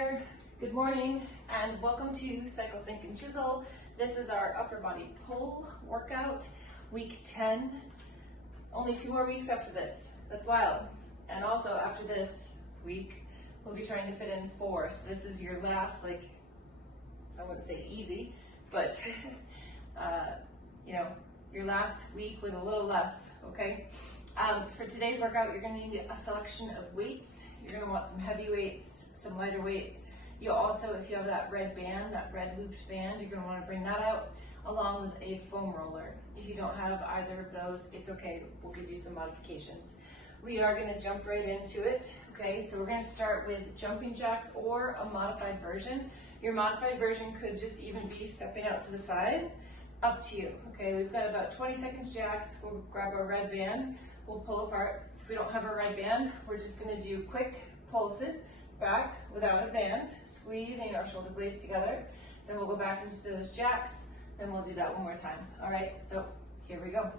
there, good morning, and welcome to Cycle, Synch, and Chisel. This is our upper body pull workout, week 10. Only 2 more weeks after this. That's wild. And also after this week, we'll be trying to fit in 4. So this is your last, I wouldn't say easy, but your last week with a little less, okay? For today's workout, you're gonna need a selection of weights. You're gonna want some heavy weights, some lighter weights. You'll also, if you have that red band, that red looped band, you're gonna wanna bring that out along with a foam roller. If you don't have either of those, it's okay, we'll give you some modifications. We are gonna jump right into it, okay? So we're gonna start with jumping jacks or a modified version. Your modified version could just even be stepping out to the side, up to you, okay? We've got about 20 seconds jacks. We'll grab our red band, we'll pull apart. If we don't have a red band, we're just gonna do quick pulses back without a band, squeezing our shoulder blades together. Then we'll go back into those jacks, and we'll do that one more time. All right, so here we go.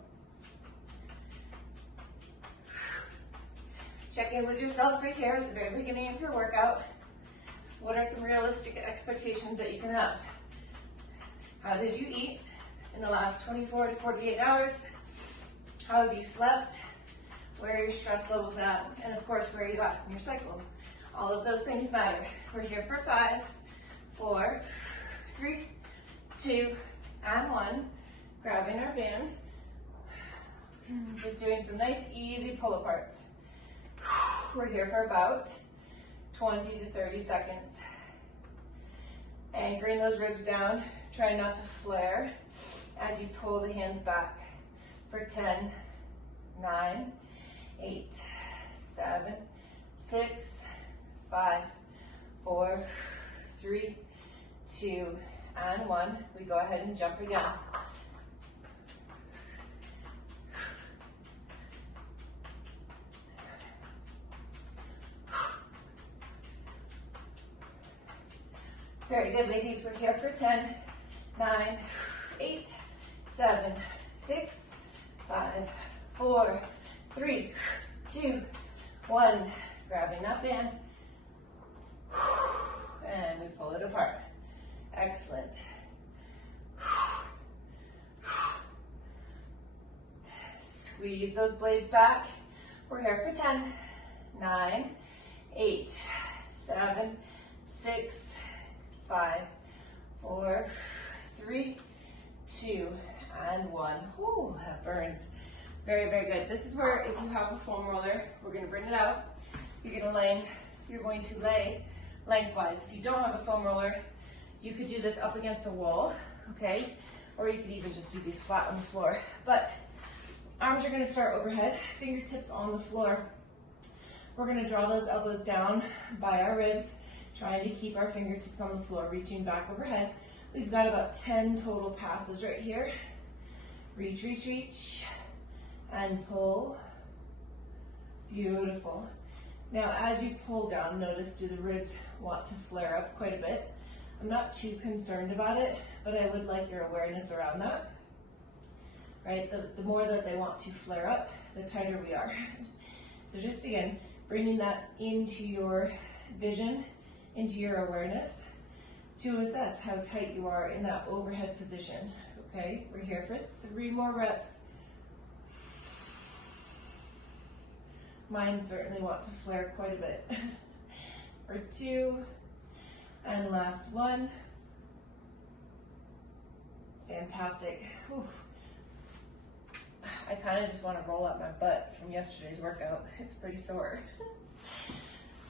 Check in with yourself right here at the very beginning of your workout. What are some realistic expectations that you can have? How did you eat in the last 24 to 48 hours? How have you slept? Where are your stress levels at? And of course, where are you at in your cycle? All of those things matter. We're here for 5, 4, 3, 2, and 1. Grabbing our band. Just doing some nice, easy pull aparts. We're here for about 20 to 30 seconds. Anchoring those ribs down. Try not to flare as you pull the hands back for 10, 9, 8, 7, 6, 5, 4, 3, 2, and 1. We go ahead and jump again. Very good, ladies. We're here for 10, 9, 8, 7, 6, 5, 4, 3, 2, 1. Grabbing that band. And we pull it apart. Excellent. Squeeze those blades back. We're here for 10, 9, 8, 7, 6, 5, 4, 3, 2, and 1. Whew, that burns. Very, very good. This is where, if you have a foam roller, we're going to bring it out. You're going to lay lengthwise. If you don't have a foam roller, you could do this up against a wall, okay? Or you could even just do these flat on the floor. But arms are going to start overhead, fingertips on the floor. We're going to draw those elbows down by our ribs, trying to keep our fingertips on the floor, reaching back overhead. We've got about 10 total passes right here. Reach, reach, reach, and pull. Beautiful. Now, as you pull down, notice, do the ribs want to flare up quite a bit? I'm not too concerned about it, but I would like your awareness around that. Right? The more that they want to flare up, the tighter we are. So just again, bringing that into your vision, into your awareness, to assess how tight you are in that overhead position. Okay, we're here for 3 more reps. Mine certainly want to flare quite a bit. For 2, and last 1. Fantastic. Whew. I kind of just want to roll out my butt from yesterday's workout. It's pretty sore.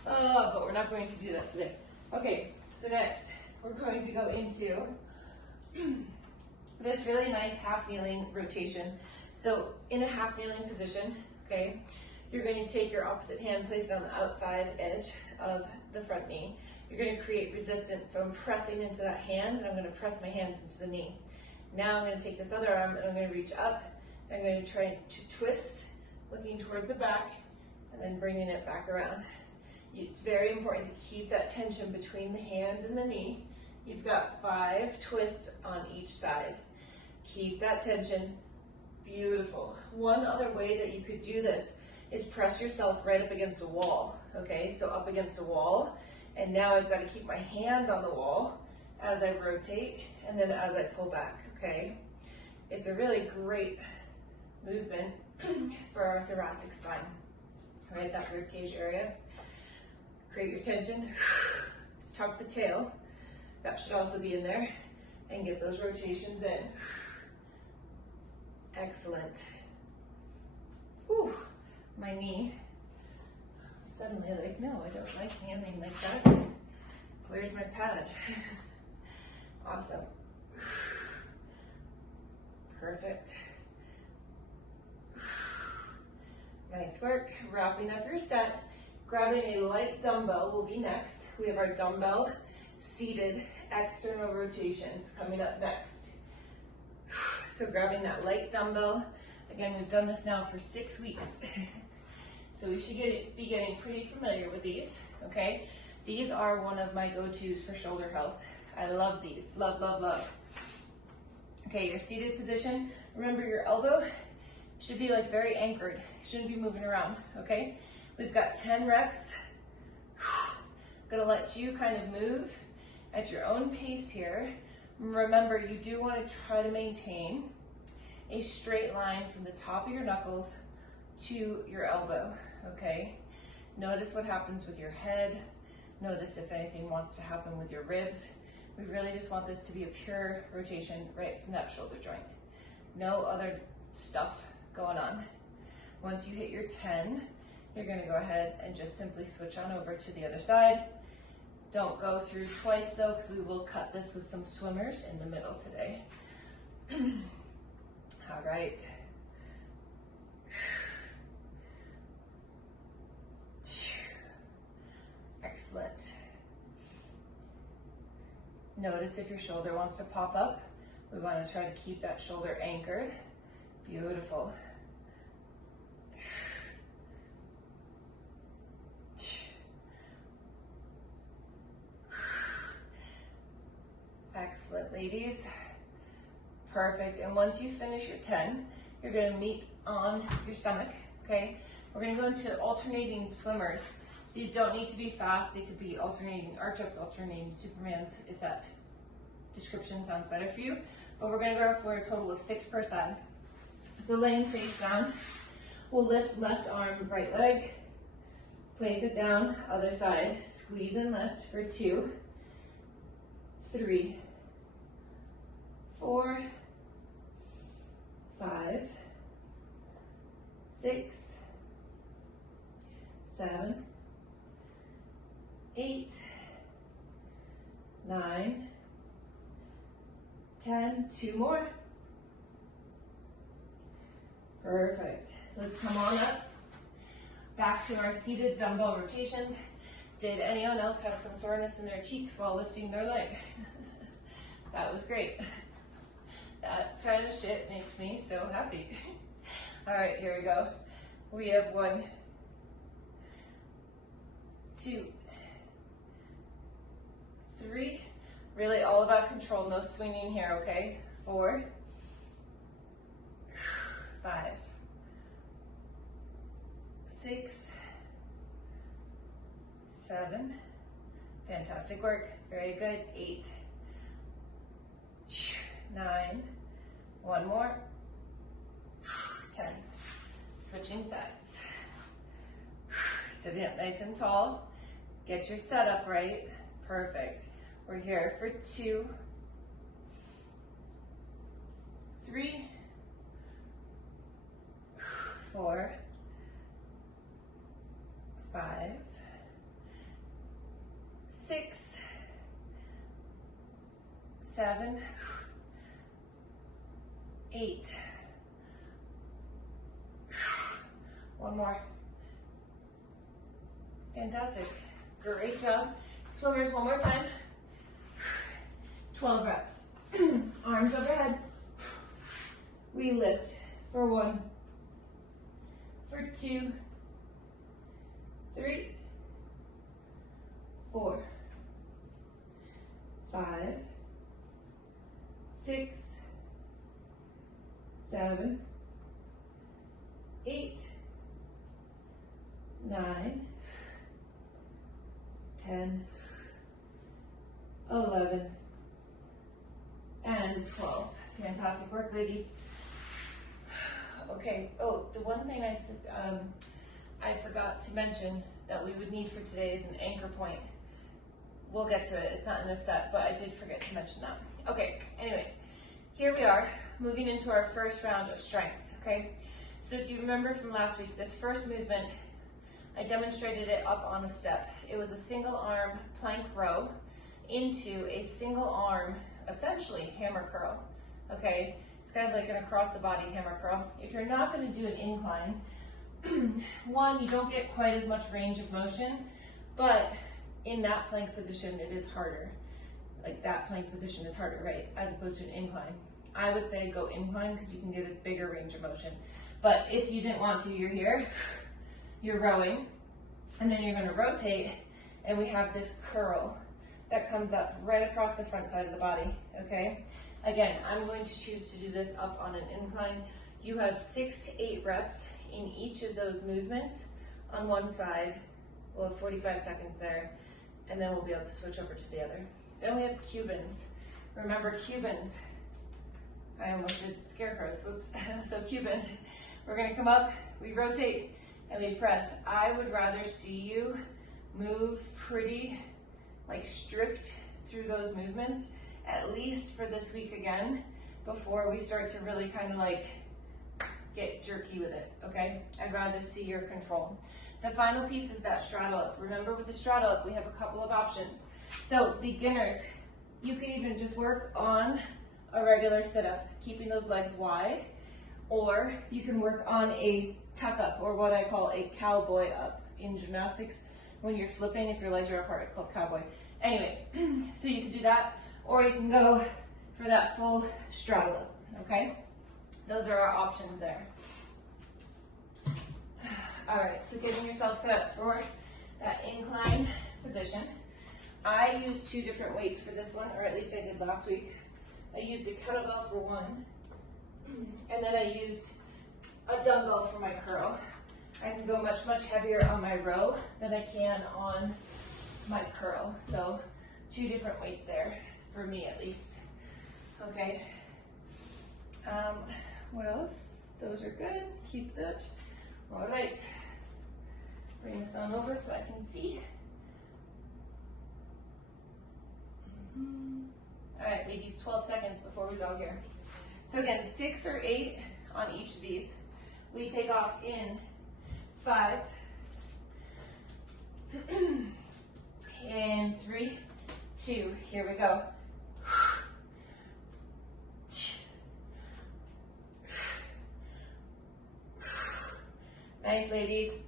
But we're not going to do that today. Okay, so next we're going to go into this really nice half kneeling rotation. So in a half kneeling position, okay, you're going to take your opposite hand, place it on the outside edge of the front knee. You're going to create resistance. So I'm pressing into that hand, and I'm going to press my hand into the knee. Now I'm going to take this other arm, and I'm going to reach up. I'm going to try to twist, looking towards the back, and then bringing it back around. It's very important to keep that tension between the hand and the knee. You've got 5 twists on each side. Keep that tension. Beautiful. One other way that you could do this is press yourself right up against a wall, okay? So up against a wall, And now I've got to keep my hand on the wall as I rotate and then as I pull back, okay? It's a really great movement for our thoracic spine, right? That rib cage area. Create your tension, tuck the tail. That should also be in there, and get those rotations in. Excellent. Whew, my knee. Suddenly like, no, I don't like handling like that. Where's my pad? Awesome. Perfect. Nice work. Wrapping up your set. Grabbing a light dumbbell will be next. We have our dumbbell seated external rotations coming up next. So grabbing that light dumbbell. Again, we've done this now for 6 weeks. So we should be getting pretty familiar with these, okay? These are one of my go-tos for shoulder health. I love these, love, love, love. Okay, your seated position. Remember your elbow should be like very anchored. Shouldn't be moving around, okay? We've got 10 reps. Gonna let you kind of move at your own pace here. Remember, you do want to try to maintain a straight line from the top of your knuckles to your elbow, okay? Notice what happens with your head. Notice if anything wants to happen with your ribs. We really just want this to be a pure rotation right from that shoulder joint. No other stuff going on. Once you hit your 10, you're gonna go ahead and just simply switch on over to the other side. Don't go through twice though, because we will cut this with some swimmers in the middle today. All right. Excellent. Notice if your shoulder wants to pop up. We want to try to keep that shoulder anchored. Beautiful. Excellent, ladies. Perfect. And once you finish your 10, you're going to meet on your stomach, okay? We're going to go into alternating swimmers. These don't need to be fast. They could be alternating arch-ups, alternating Supermans, if that description sounds better for you. But we're going to go for a total of 6%. So laying face down, we'll lift left arm, right leg. Place it down, other side. Squeeze and lift for 2, 3, 4, 5, 6, 7, 8, 9, 10, 2 more. Perfect. Let's come on up. Back to our seated dumbbell rotations. Did anyone else have some soreness in their cheeks while lifting their leg? That was great. That kind of shit makes me so happy. All right, here we go. We have 1, 2, 3. Really all about control, no swinging here, okay? 4, 5, 6, 7. Fantastic work. Very good. 8, 9. 1 more. 10. Switching sides. Sitting up nice and tall. Get your setup right. Perfect. We're here for 2, 3, 4, 5, 6, 7, 8. 1 more. Fantastic. Great job. Swimmers, 1 more time. 12 reps. Arms overhead. We lift for 1, for 2, 3, 4, 5, 6, 7, 8, 9, 10, 11, and 12. Fantastic work, ladies. Okay, oh, the one thing I said, I forgot to mention that we would need for today is an anchor point. We'll get to it, it's not in this set, but I did forget to mention that. Okay, anyways, here we are, moving into our first round of strength, okay? So if you remember from last week, this first movement, I demonstrated it up on a step. It was a single arm plank row into a single arm, essentially hammer curl, okay? It's kind of like an across the body hammer curl. If you're not going to do an incline, one, you don't get quite as much range of motion, but in that plank position, it is harder. Like that plank position is harder, right? As opposed to an incline. I would say go incline because you can get a bigger range of motion. But if you didn't want to, you're here, you're rowing, and then you're going to rotate, and we have this curl that comes up right across the front side of the body, okay? Again, I'm going to choose to do this up on an incline. You have 6 to 8 reps in each of those movements on one side. We'll have 45 seconds there, and then we'll be able to switch over to the other. Then we have Cubans. Remember Cubans. I almost did scarecrows, whoops. So Cubans, we're gonna come up, we rotate, and we press. I would rather see you move pretty, like strict through those movements, at least for this week again, before we start to really kind of like get jerky with it, okay? I'd rather see your control. The final piece is that straddle up. Remember with the straddle up, we have a couple of options. So beginners, you can even just work on a regular sit-up, keeping those legs wide, or you can work on a tuck-up, or what I call a cowboy up. In gymnastics, when you're flipping, if your legs are apart, it's called cowboy. Anyways, so you can do that, or you can go for that full straddle up, okay? Those are our options there. All right, so getting yourself set up for that incline position. I used 2 different weights for this one, or at least I did last week. I used a kettlebell for one, and then I used a dumbbell for my curl. I can go much, much heavier on my row than I can on my curl. So 2 different weights there, for me at least. Okay. What else? Those are good. Keep that. All right. Bring this on over so I can see. All right, ladies, 12 seconds before we go here. So again, 6 or 8 on each of these. We take off in 5, and 3, 2, here we go. Nice, ladies.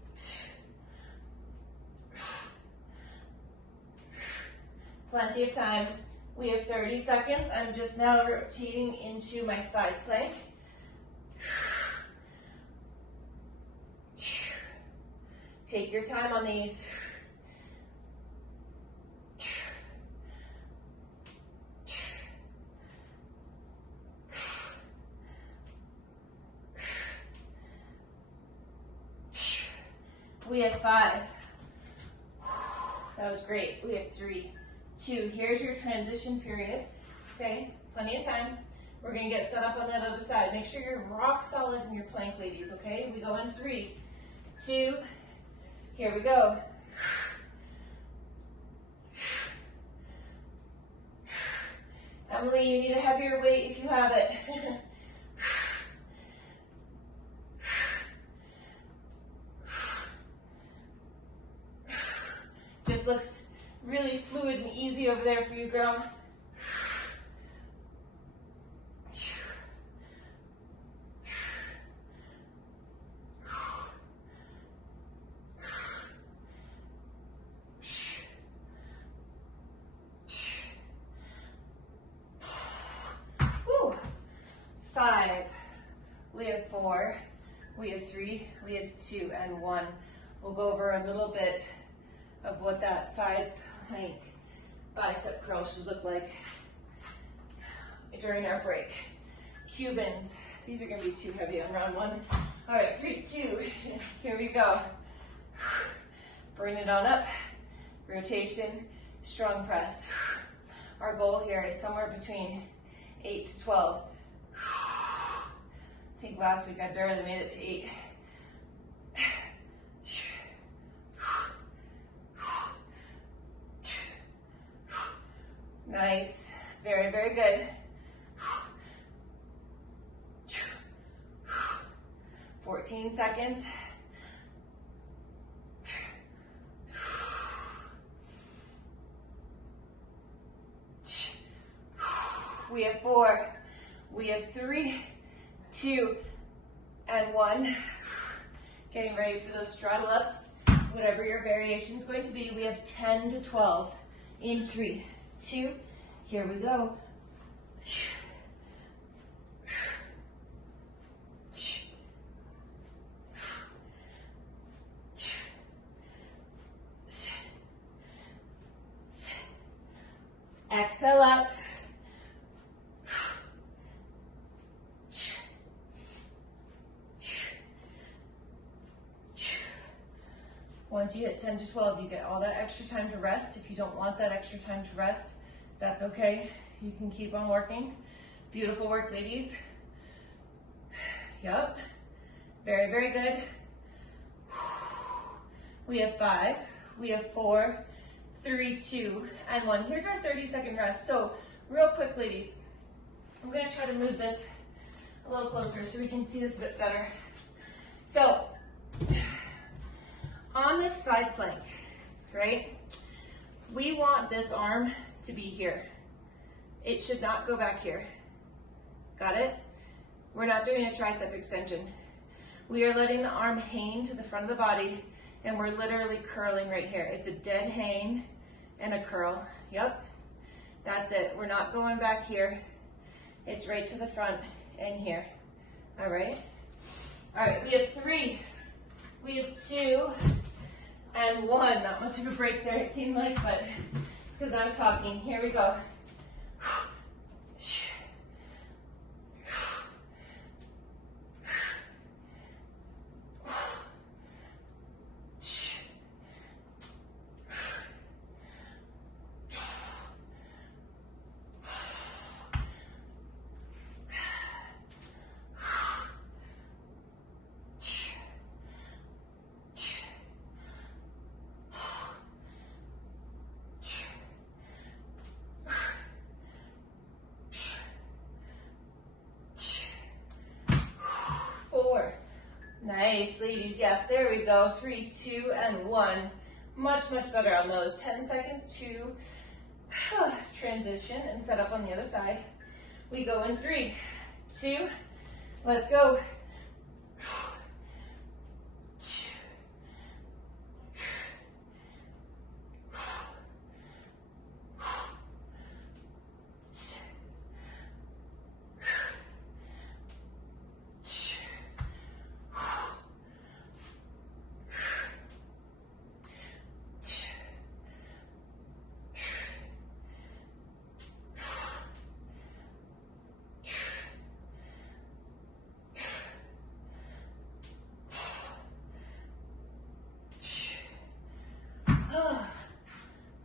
Plenty of time. We have 30 seconds. I'm just now rotating into my side plank. Take your time on these. We have 5. That was great. We have 3, 2. Here's your transition period. Okay, plenty of time. We're gonna get set up on that other side. Make sure you're rock solid in your plank, ladies, okay? We go in 3, 2, here we go. Emily, you need a heavier weight if you have it. Just looks really fluid and easy over there for you, girl. Woo. 5. We have 4. We have 3. We have 2 and 1. We'll go over a little bit of what that side plank bicep curl should look like during our break. Cubans, these are gonna be too heavy on round 1. All right, 3, 2, here we go. Bring it on up, rotation, strong press. Our goal here is somewhere between 8 to 12. I think last week I barely made it to 8. Nice. Very, very good. 14 seconds. We have 4, we have 3, 2, and 1. Getting ready for those straddle ups. Whatever your variation is going to be, we have 10 to 12 in 3, 2, here we go. Exhale up. Once you hit 10 to 12, you get all that extra time to rest. If you don't want that extra time to rest, that's okay. You can keep on working. Beautiful work, ladies. Yep. Very, very good. We have 5, we have 4, 3, 2, and 1. Here's our 30-second rest. So real quick, ladies, I'm going to try to move this a little closer so we can see this a bit better. So on this side plank, right, we want this arm to be here. It should not go back here. Got it? We're not doing a tricep extension. We are letting the arm hang to the front of the body, and we're literally curling right here. It's a dead hang and a curl. Yep, that's it. We're not going back here. It's right to the front and here. All right? All right, we have 3, we have 2, and 1. Not much of a break there, it seemed like, but it's because I was talking. Here we go. Nice, ladies. Yes, there we go. 3, 2, and 1. Much, much better on those. 10 seconds to transition and set up on the other side. We go in 3, 2, let's go.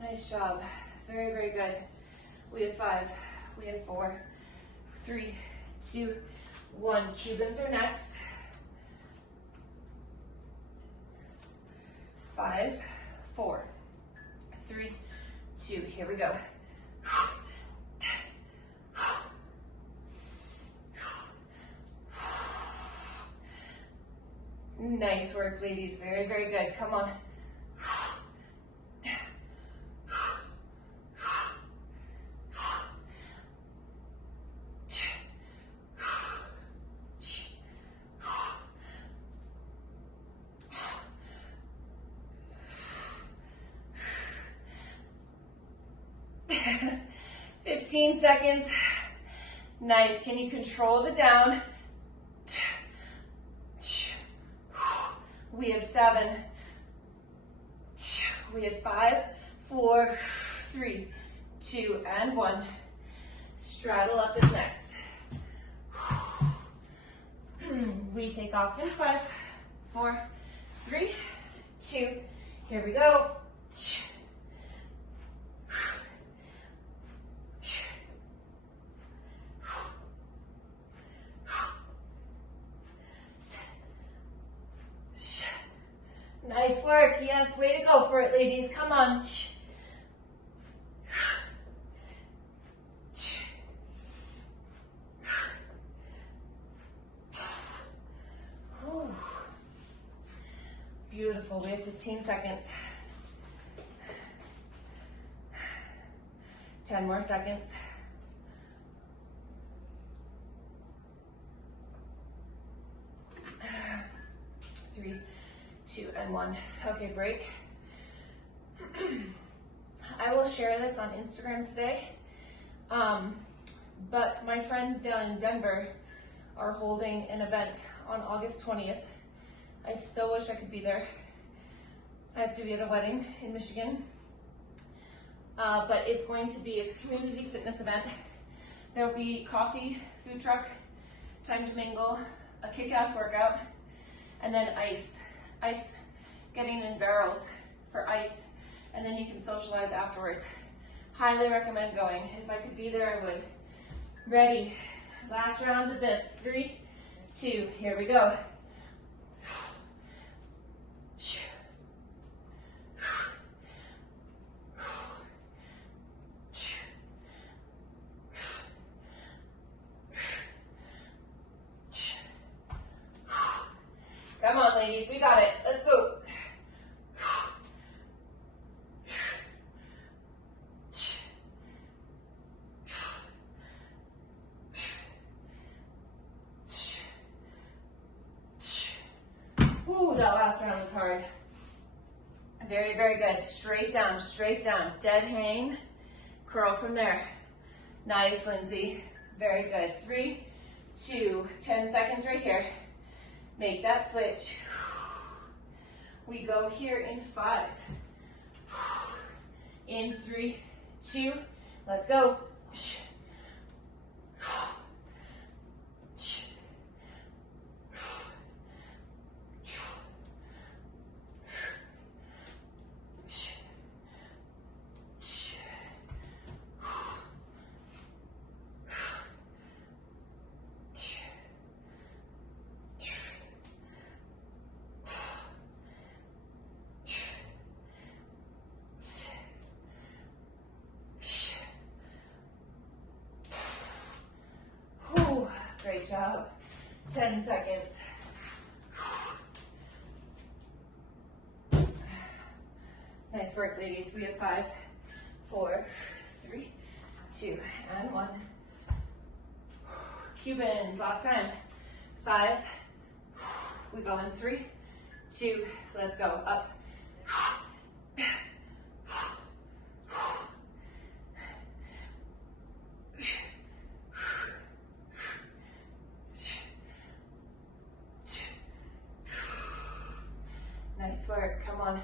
Nice job. Very, very good. We have 5, we have 4, 3, 2, 1. Cubans are next. 5, 4, 3, 2. Here we go. Nice work, ladies. Very, very good. Come on. Seconds. Nice. Can you control the down? We have 7. We have 5, 4, 3, 2, and 1. Straddle up is next. We take off in 5, 4, 3, 2. Here we go. work. Yes, way to go for it, ladies. Come on. Beautiful. We have 15 seconds. 10 more seconds. 3, 2, and 1. Okay, break. I will share this on Instagram today, but my friends down in Denver are holding an event on August 20th. I so wish I could be there. I have to be at a wedding in Michigan, but it's a community fitness event. There'll be coffee, food truck, time to mingle, a kick-ass workout, and then ice. Ice, getting in barrels for ice, and then you can socialize afterwards. Highly recommend going. If I could be there, I would. Ready, last round of this. 3, 2, here we go. Come on, ladies, we got it. Let's go. Ooh, that last round was hard. Very, very good. Straight down, dead hang. Curl from there. Nice, Lindsay. Very good. 3, 2, 10 seconds right here. Make that switch. We go here in 5. In 3, 2, let's go. Great job. 10 seconds. Nice work, ladies. We have 5, 4, 3, 2, and 1. Cubans, last time. 5. We go in 3, 2, let's go. Up. Nice work, come on.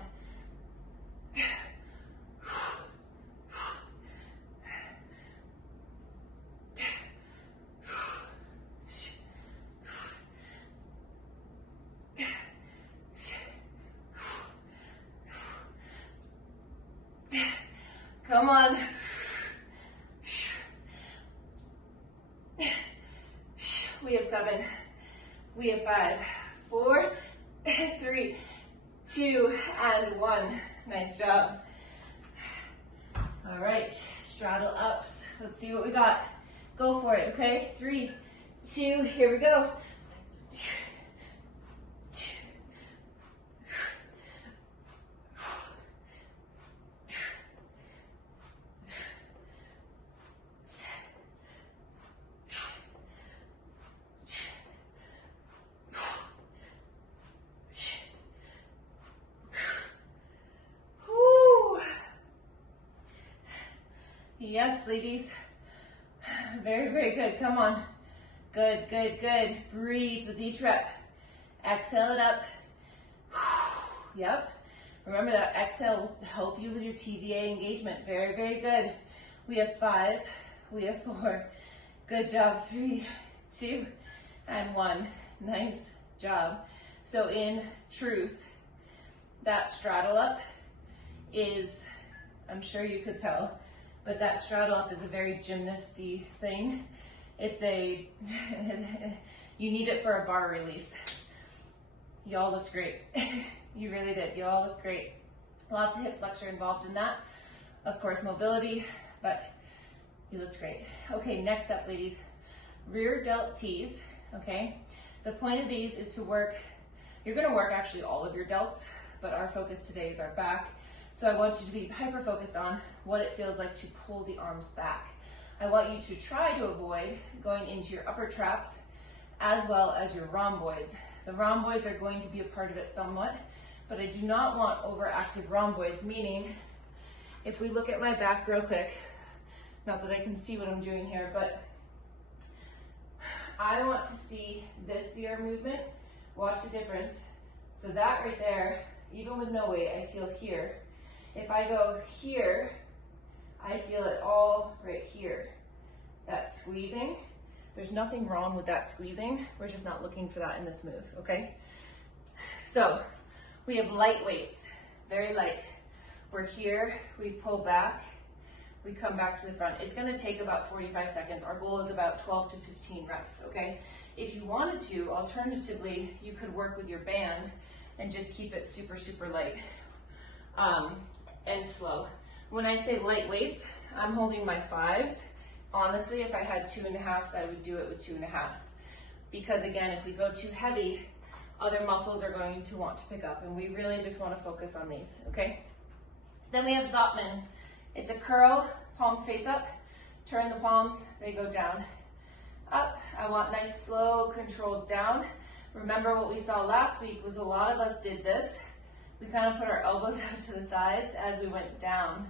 Come on. We have 7. We have 5, 4, 3, 2, and 1. Nice job. All right, straddle ups. Let's see what we got. Go for it, okay? 3, 2, here we go. Yes, ladies. Very, very good. Come on. Good, good, good. Breathe with each rep. Exhale it up. Yep. Remember that exhale will help you with your TVA engagement. Very, very good. We have 5. We have 4. Good job. 3, 2, and 1. Nice job. So in truth, that straddle up is, I'm sure you could tell, but that straddle up is a very gymnasty thing. It's a, you need it for a bar release. Y'all looked great. You really did. You all look great. Lots of hip flexor involved in that. Of course, mobility, but you looked great. Okay, next up, ladies, rear delt tees, okay? The point of these is to work, you're gonna work actually all of your delts, but our focus today is our back. So I want you to be hyper-focused on what it feels like to pull the arms back. I want you to try to avoid going into your upper traps as well as your rhomboids. The rhomboids are going to be a part of it somewhat, but I do not want overactive rhomboids, meaning if we look at my back real quick, not that I can see what I'm doing here, but I want to see this be our movement. Watch the difference. So that right there, even with no weight, I feel here. If I go here, I feel it all right here. That squeezing, there's nothing wrong with that squeezing. We're just not looking for that in this move, okay? So we have light weights, very light. We're here, we pull back, we come back to the front. It's gonna take about 45 seconds. Our goal is about 12 to 15 reps, okay? If you wanted to, alternatively, you could work with your band and just keep it super, super light and slow. When I say light weights, I'm holding my 5s. Honestly, if I had 2.5s, I would do it with 2.5s. Because again, if we go too heavy, other muscles are going to want to pick up, and we really just want to focus on these, okay? Then we have Zottman. It's a curl, palms face up, turn the palms, they go down. Up, I want nice, slow, controlled down. Remember what we saw last week was a lot of us did this. We kind of put our elbows out to the sides as we went down.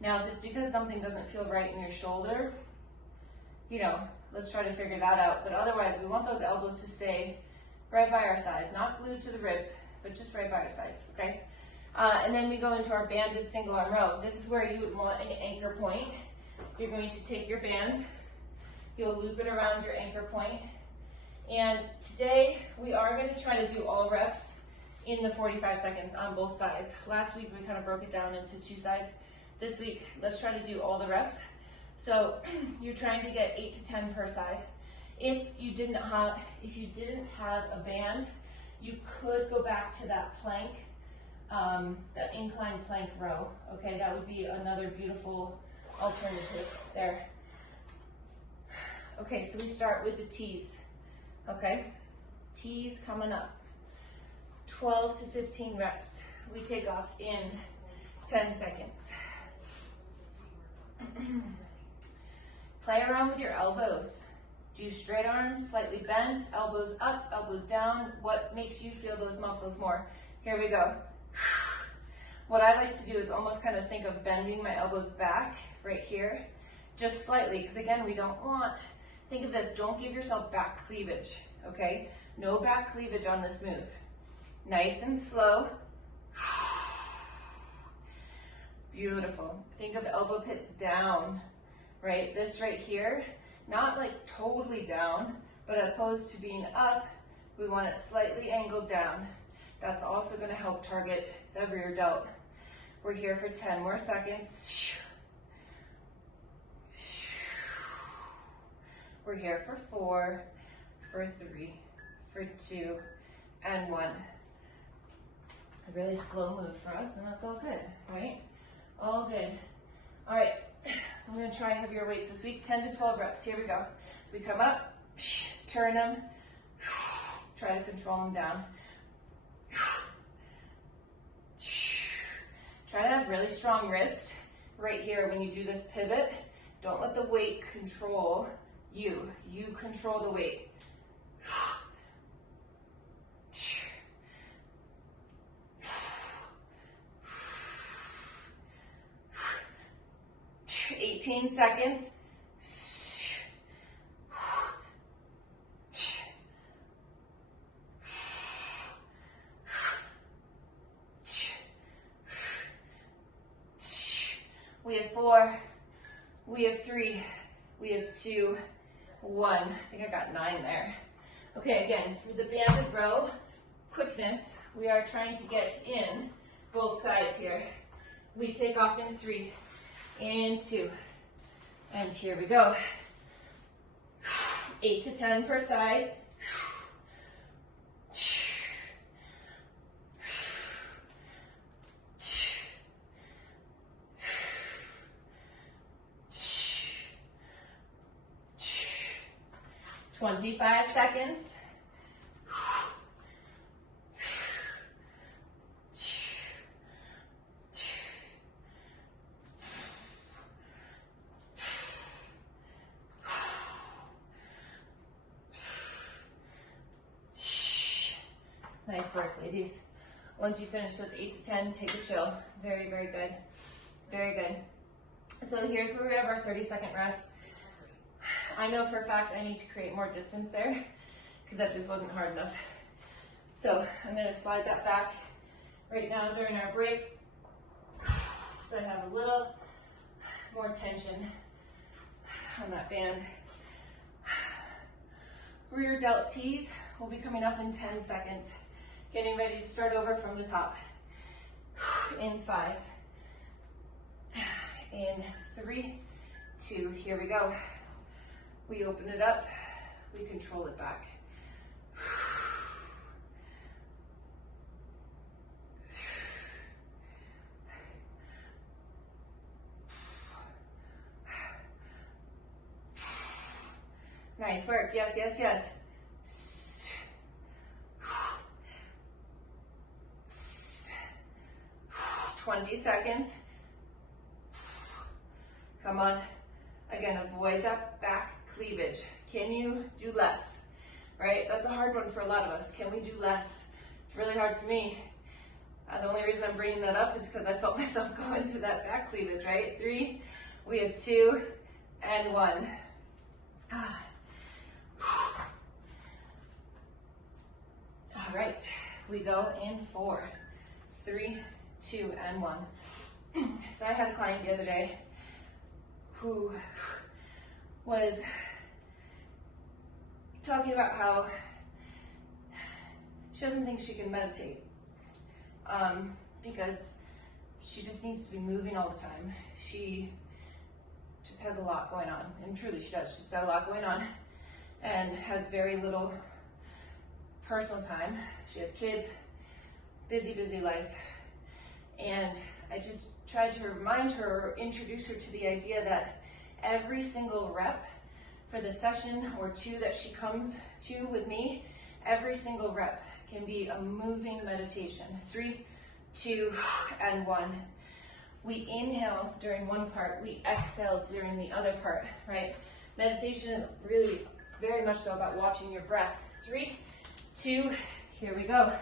Now, if it's because something doesn't feel right in your shoulder, you know, let's try to figure that out. But otherwise, we want those elbows to stay right by our sides, not glued to the ribs, but just right by our sides, okay? And then we go into our banded single arm row. This is where you would want an anchor point. You're going to take your band, you'll loop it around your anchor point. And today, we are gonna try to do all reps in the 45 seconds on both sides. Last week, we kind of broke it down into 2 sides. This week, let's try to do all the reps. So you're trying to get 8 to 10 per side. If you didn't have a band, you could go back to that plank, that inclined plank row. Okay, that would be another beautiful alternative there. Okay, so we start with the T's. Okay, T's coming up. 12 to 15 reps. We take off in 10 seconds. Play around with your elbows. Do straight arms, slightly bent, elbows up, elbows down. What makes you feel those muscles more? Here we go. What I like to do is almost kind of think of bending my elbows back right here, just slightly, because again, we don't want, think of this, don't give yourself back cleavage, okay? No back cleavage on this move. Nice and slow. Beautiful. Think of elbow pits down, right? This right here, not like totally down, but opposed to being up, we want it slightly angled down. That's also going to help target the rear delt. We're here for 10 more seconds. We're here for 4, for 3, for 2, and 1. A really slow move for us, and that's all good, right? All good. All right, I'm going to try heavier weights this week, 10 to 12 reps. Here we go. We come up, turn them, try to control them down. Try to have really strong wrist right here when you do this pivot. Don't let the weight control you. You control the weight. 18 seconds. We have 4, we have 3, we have 2, 1. I think I got 9 there. Okay, again, for the banded row, quickness, we are trying to get in both sides here. We take off in 3, in 2, and here we go. 8 to 10 per side. 25 seconds. Nice work, ladies. Once you finish those 8 to 10, take a chill. Very, very good. Very good. So here's where we have our 30-second rest. I know for a fact I need to create more distance there because that just wasn't hard enough. So I'm going to slide that back right now during our break so I have a little more tension on that band. Rear delt tees will be coming up in 10 seconds. Getting ready to start over from the top. In 5, in 3, 2, here we go. We open it up, we control it back. Nice work, yes, yes, yes. 20 seconds. Come on. Again, avoid that back cleavage. Can you do less? Right? That's a hard one for a lot of us. Can we do less? It's really hard for me. The only reason I'm bringing that up is because I felt myself go into that back cleavage, right? 3, we have 2, and 1. All right, we go in 4, 3, 2, and 1. So I had a client the other day who was talking about how she doesn't think she can meditate because she just needs to be moving all the time. She just has a lot going on, and truly she does. She's got a lot going on and has very little personal time. She has kids, busy, busy life. And I just tried to remind her, or introduce her to the idea that every single rep for the session or 2 that she comes to with me, every single rep can be a moving meditation. 3, 2, and 1. We inhale during one part, we exhale during the other part, right? Meditation is really very much so about watching your breath. 3, 2, here we go.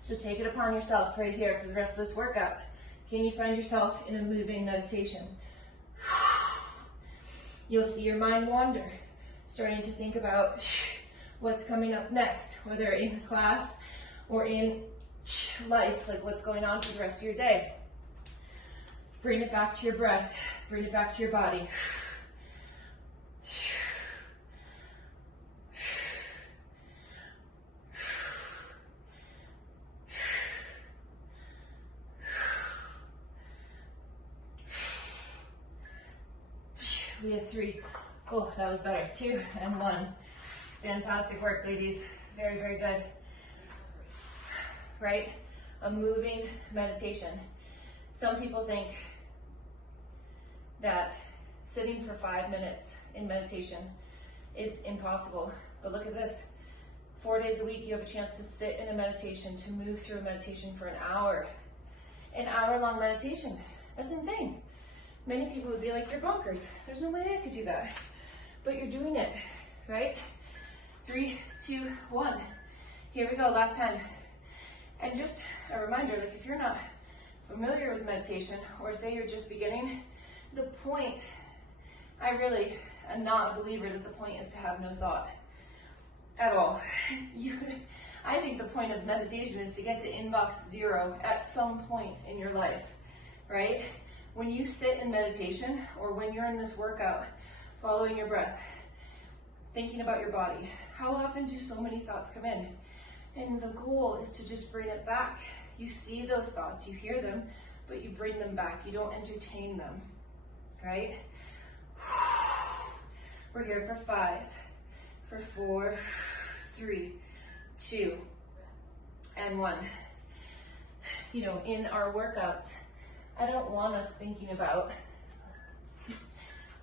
So take it upon yourself right here for the rest of this workout. Can you find yourself in a moving meditation? You'll see your mind wander, starting to think about what's coming up next, whether in class or in life, like what's going on for the rest of your day. Bring it back to your breath, bring it back to your body. We have 3. Oh, that was better. 2 and 1. Fantastic work, ladies. Very, very good. Right? A moving meditation. Some people think that sitting for 5 minutes in meditation is impossible. But look at this. 4 days a week, you have a chance to sit in a meditation, to move through a meditation for an hour. An hour-long meditation. That's insane. Many people would be like, you're bonkers. There's no way I could do that. But you're doing it, right? 3, 2, 1. Here we go, last time. And just a reminder, like if you're not familiar with meditation, or say you're just beginning, the point, I really am not a believer that the point is to have no thought at all. I think the point of meditation is to get to inbox 0 at some point in your life, right? When you sit in meditation, or when you're in this workout, following your breath, thinking about your body, how often do so many thoughts come in? And the goal is to just bring it back. You see those thoughts, you hear them, but you bring them back. You don't entertain them, right? We're here for 5, for 4, 3, 2, and 1. You know, in our workouts, I don't want us thinking about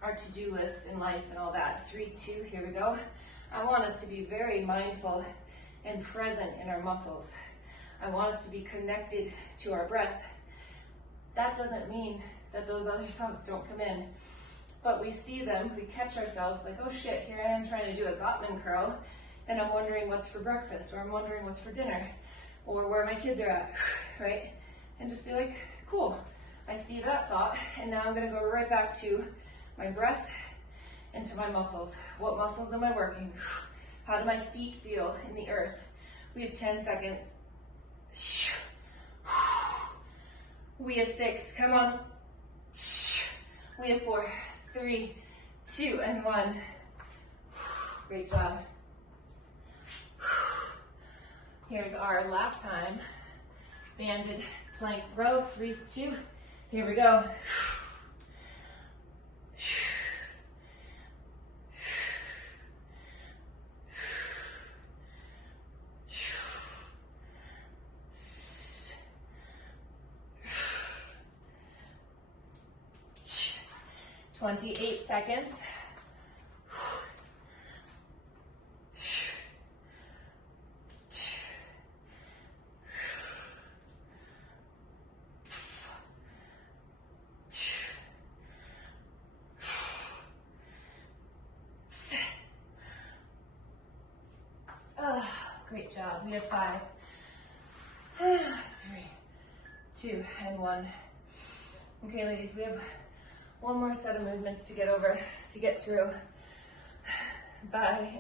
our to-do list in life and all that. 3, 2, here we go. I want us to be very mindful and present in our muscles. I want us to be connected to our breath. That doesn't mean that those other thoughts don't come in, but we see them, we catch ourselves like, oh shit, here I am trying to do a Zottman curl, and I'm wondering what's for breakfast, or I'm wondering what's for dinner, or where my kids are at, right? And just be like, cool, I see that thought, and now I'm gonna go right back to my breath and to my muscles. What muscles am I working? How do my feet feel in the earth? We have 10 seconds. We have 6, come on. We have 4, 3, 2, and 1. Great job. Here's our last time. Banded plank row, 3, 2. Here we go. Twenty-eight seconds. Oh, great job. We have 5, 3, 2, and 1. Okay, ladies, we have one more set of movements to get through. Bye.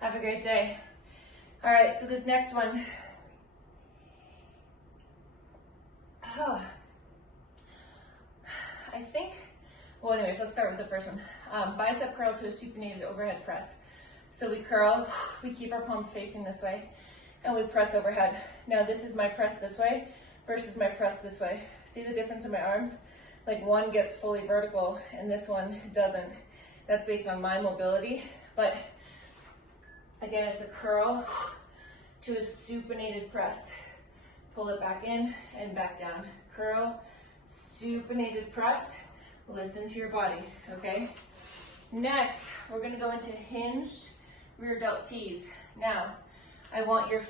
Have a great day. All right, so this next one. Oh, I think, well, anyways, let's start with the first one. Bicep curl to a supinated overhead press. So we curl, we keep our palms facing this way, and we press overhead. Now this is my press this way versus my press this way. See the difference in my arms? Like one gets fully vertical and this one doesn't. That's based on my mobility. But again, it's a curl to a supinated press. Pull it back in and back down. Curl, supinated press. Listen to your body, okay? Next, we're gonna go into hinged rear delt tees. Now, I want your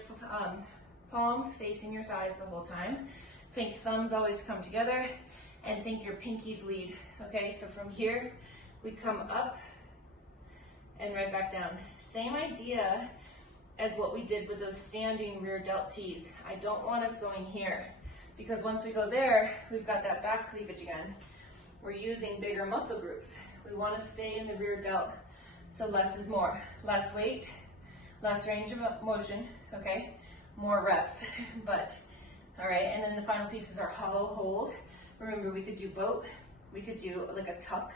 palms facing your thighs the whole time. Think thumbs always come together, and think your pinkies lead, okay? So from here, we come up and right back down. Same idea as what we did with those standing rear delt tees. I don't want us going here, because once we go there, we've got that back cleavage again. We're using bigger muscle groups. We want to stay in the rear delt, so less is more. Less weight, less range of motion, okay? More reps, but, all right, and then the final pieces are hollow hold. Remember, we could do boat, we could do like a tuck,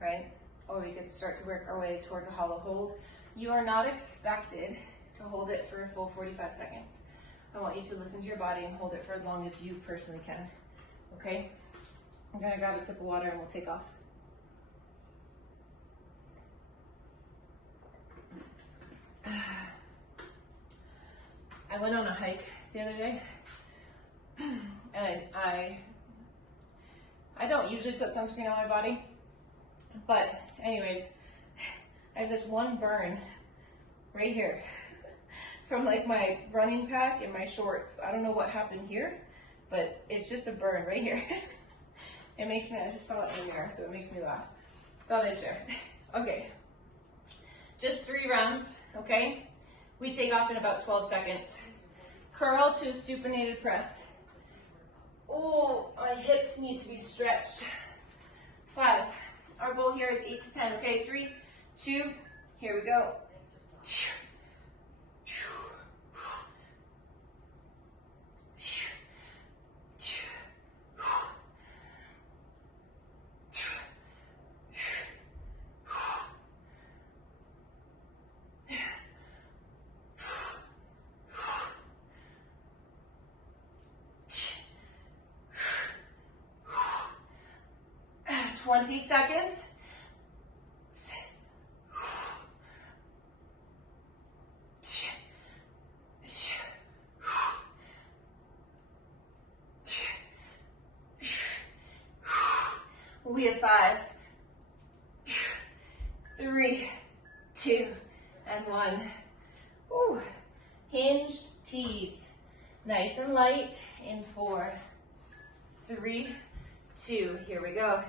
right? Or we could start to work our way towards a hollow hold. You are not expected to hold it for a full 45 seconds. I want you to listen to your body and hold it for as long as you personally can, okay? I'm gonna grab a sip of water and we'll take off. I went on a hike the other day, and I don't usually put sunscreen on my body, but anyways, I have this one burn right here from like my running pack and my shorts. I don't know what happened here, but it's just a burn right here. It makes me, I just saw it in the mirror, so it makes me laugh. Thought I'd share. Okay, just 3 rounds, okay? We take off in about 12 seconds. Curl to a supinated press. Oh, my hips need to be stretched. 5. Our goal here is 8 to 10, okay? 3, 2, here we go. 20 seconds. We have 5, 3, 2, and 1. Ooh. Hinged T's. Nice and light in 4, 3, 2. Here we go.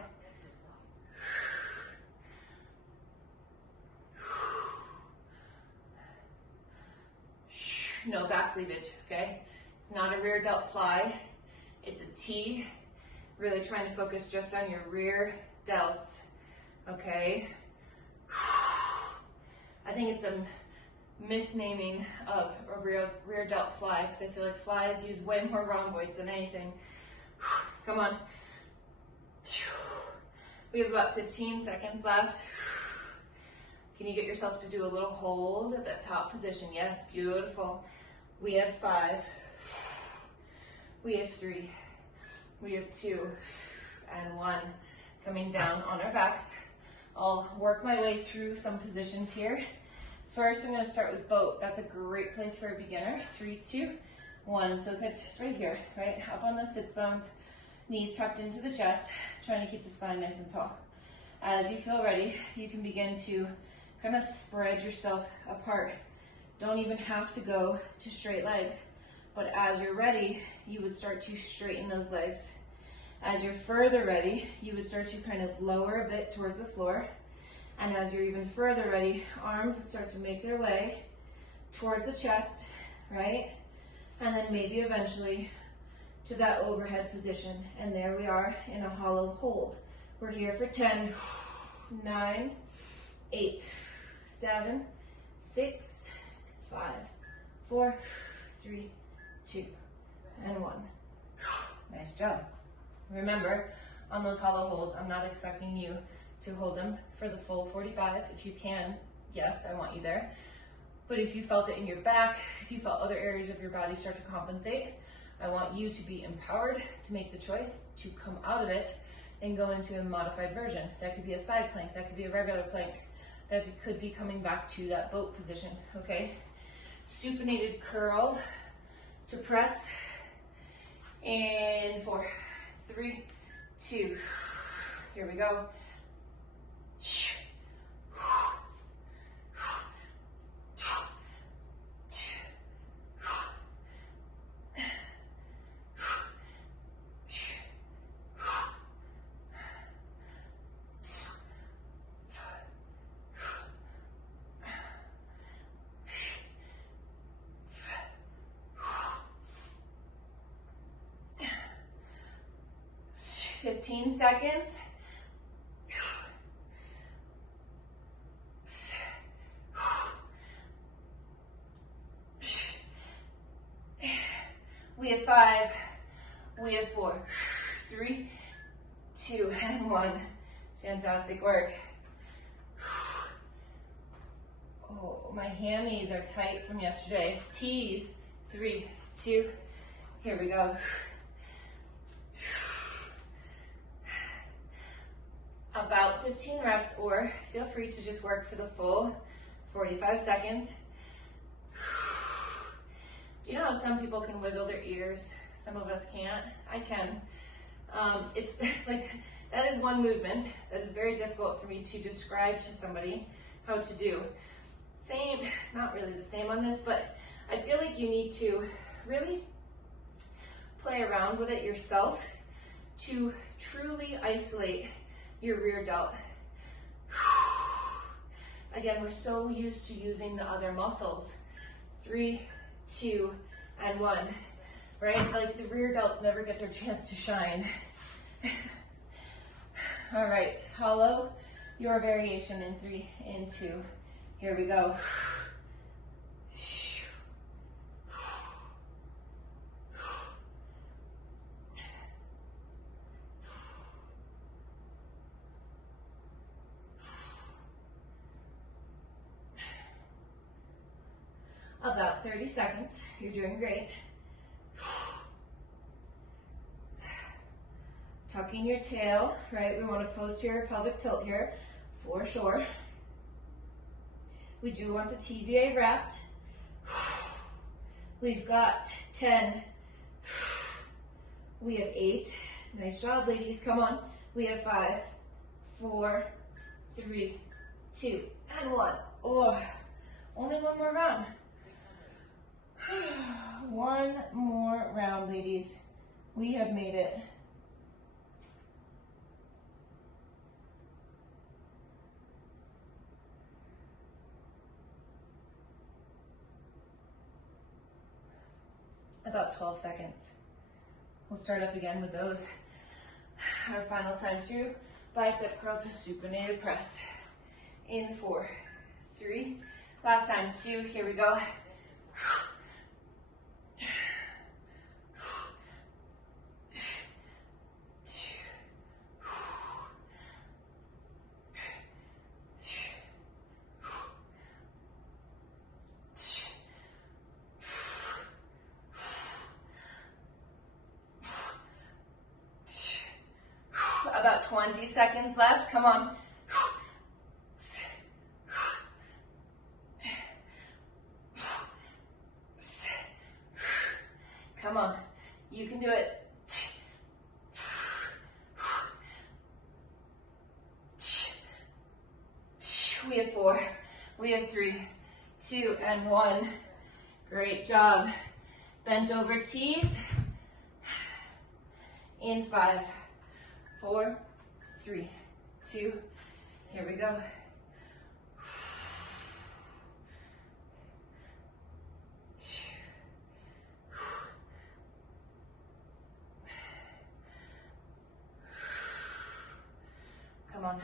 No back cleavage, okay? It's not a rear delt fly. It's a T. Really trying to focus just on your rear delts, okay? I think it's a misnaming of a rear delt fly because I feel like flies use way more rhomboids than anything. Come on. We have about 15 seconds left. Can you get yourself to do a little hold at that top position? Yes, beautiful. We have 5. We have 3. We have 2 and 1. Coming down on our backs. I'll work my way through some positions here. First, I'm going to start with boat. That's a great place for a beginner. 3, 2, 1. So good, just right here, right? Up on those sits bones, knees tucked into the chest, trying to keep the spine nice and tall. As you feel ready, you can begin to kind of spread yourself apart. Don't even have to go to straight legs, but as you're ready, you would start to straighten those legs. As you're further ready, you would start to kind of lower a bit towards the floor. And as you're even further ready, arms would start to make their way towards the chest, right? And then maybe eventually to that overhead position. And there we are in a hollow hold. We're here for 10, 9, 8, 7, 6, 5, 4, 3, 2, and 1. Nice job. Remember, on those hollow holds, I'm not expecting you to hold them for the full 45. If you can, yes, I want you there. But if you felt it in your back, if you felt other areas of your body start to compensate, I want you to be empowered to make the choice to come out of it and go into a modified version. That could be a side plank, that could be a regular plank, that could be coming back to that boat position, okay? Supinated curl to press in 4, 3, 2, here we go. 15 seconds. We have 5, we have 4, 3, 2, and 1. Fantastic work. Oh, my hammies are tight from yesterday. T's, 3, 2, here we go. About 15 reps, or feel free to just work for the full 45 seconds. Do you know how some people can wiggle their ears? Some of us can't. I can. It's like, that is one movement that is very difficult for me to describe to somebody how to do. Same, not really the same on this, but I feel like you need to really play around with it yourself to truly isolate your rear delt. Again, we're so used to using the other muscles. 3, 2, and 1, right? Like the rear delts never get their chance to shine. All right, hollow your variation in 3 and 2. Here we go. About 30 seconds. You're doing great. Tucking your tail, right? We want to posterior pelvic tilt here for sure. We do want the TVA wrapped. We've got 10. We have 8. Nice job, ladies. Come on. We have 5, 4, 3, 2, and 1. Oh, only one more round. One more round, ladies. We have made it. About 12 seconds. We'll start up again with those. Our final time through, bicep curl to supinated press. In 4, 3, last time, 2, here we go. About 20 seconds left, come on. Come on, you can do it. We have 4, we have 3, 2, and 1. Great job. Bent over tees. In 5, 4, 3, 2, here we go. Come on.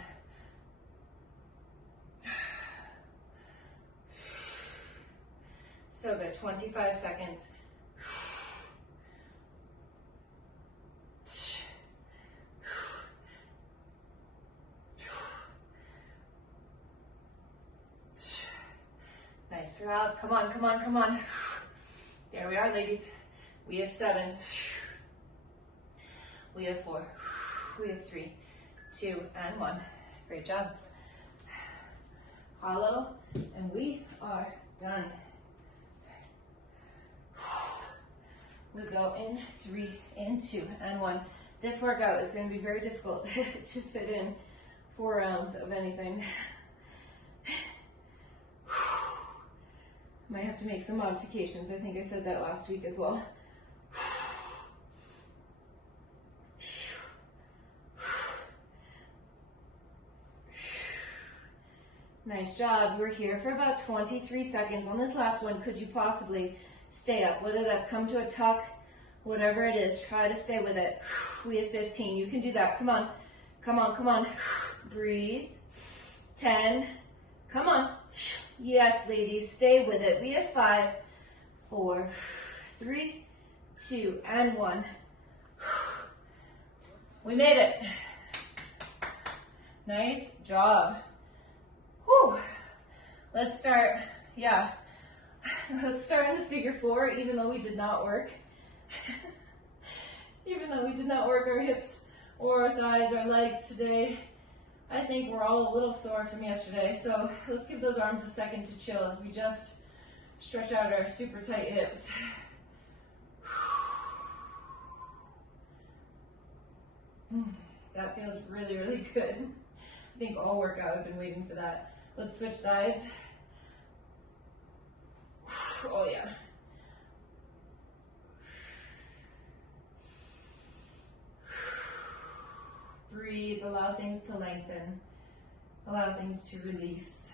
So good, 25 seconds. Nice job. Come on, come on, come on. There we are, ladies. We have 7. We have 4. We have 3, 2, and 1. Great job. Hollow, and we are done. We go in 3, in 2, and 1. This workout is going to be very difficult to fit in 4 rounds of anything. Might have to make some modifications. I think I said that last week as well. Nice job. We're here for about 23 seconds. On this last one, could you possibly stay up? Whether that's come to a tuck, whatever it is, try to stay with it. We have 15. You can do that. Come on. Come on, come on. Breathe. 10. Come on. Yes, ladies, stay with it. We have 5, 4, 3, 2, and 1. We made it. Nice job. Whew. Let's start, let's start into figure 4, even though we did not work. Even though we did not work our hips or our thighs, our legs today. I think we're all a little sore from yesterday, so let's give those arms a second to chill as we just stretch out our super tight hips. That feels really, really good. I think all workout I've been waiting for that. Let's switch sides. Oh yeah. Breathe, allow things to lengthen. Allow things to release.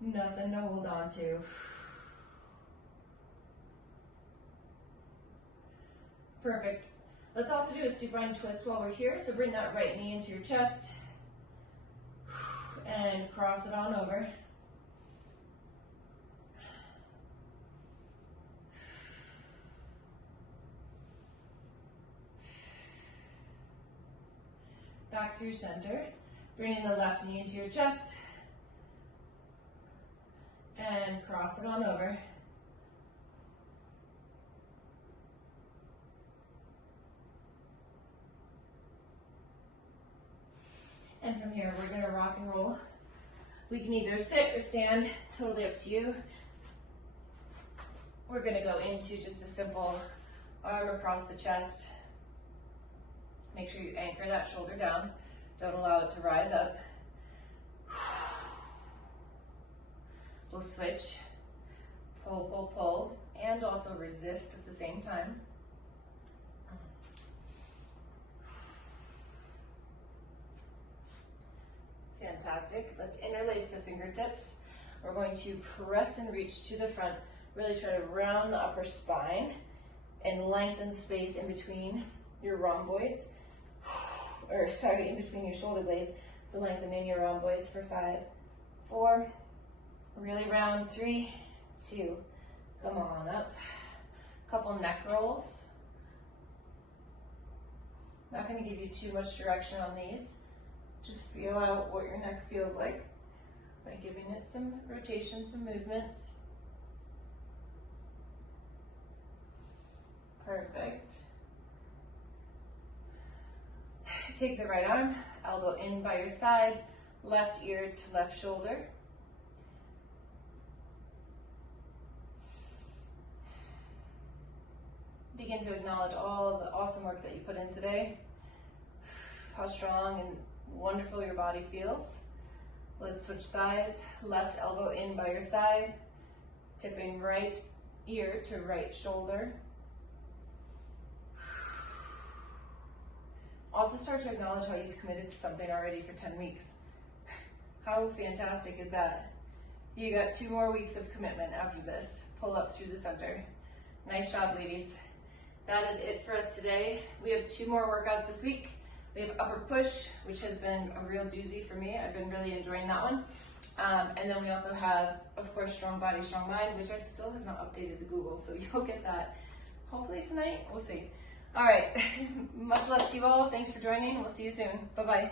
Nothing to hold on to. Perfect. Let's also do a supine twist while we're here. So bring that right knee into your chest and cross it on over. Back through center, bringing the left knee into your chest and cross it on over. And from here, we're gonna rock and roll. We can either sit or stand, totally up to you. We're gonna go into just a simple arm across the chest. Make sure you anchor that shoulder down. Don't allow it to rise up. We'll switch, pull, pull, pull, and also resist at the same time. Fantastic. Let's interlace the fingertips. We're going to press and reach to the front. Really try to round the upper spine and lengthen space in between your rhomboids, or sorry, in between your shoulder blades. So lengthening your rhomboids for 5, 4, really round, 3, 2, come on up. Couple neck rolls. Not going to give you too much direction on these. Just feel out what your neck feels like by giving it some rotation, some movements. Perfect. Take the right arm, elbow in by your side, left ear to left shoulder. Begin to acknowledge all the awesome work that you put in today, how strong and wonderful your body feels. Let's switch sides. Left elbow in by your side, tipping right ear to right shoulder. Also start to acknowledge how you've committed to something already for 10 weeks. How fantastic is that? You got 2 more weeks of commitment after this. Pull up through the center. Nice job, ladies. That is it for us today. We have 2 more workouts this week. We have upper push, which has been a real doozy for me. I've been really enjoying that one. And then we also have, of course, strong body, strong mind, which I still have not updated the Google, so you'll get that hopefully tonight. We'll see. All right, much love to you all. Thanks for joining. We'll see you soon. Bye-bye.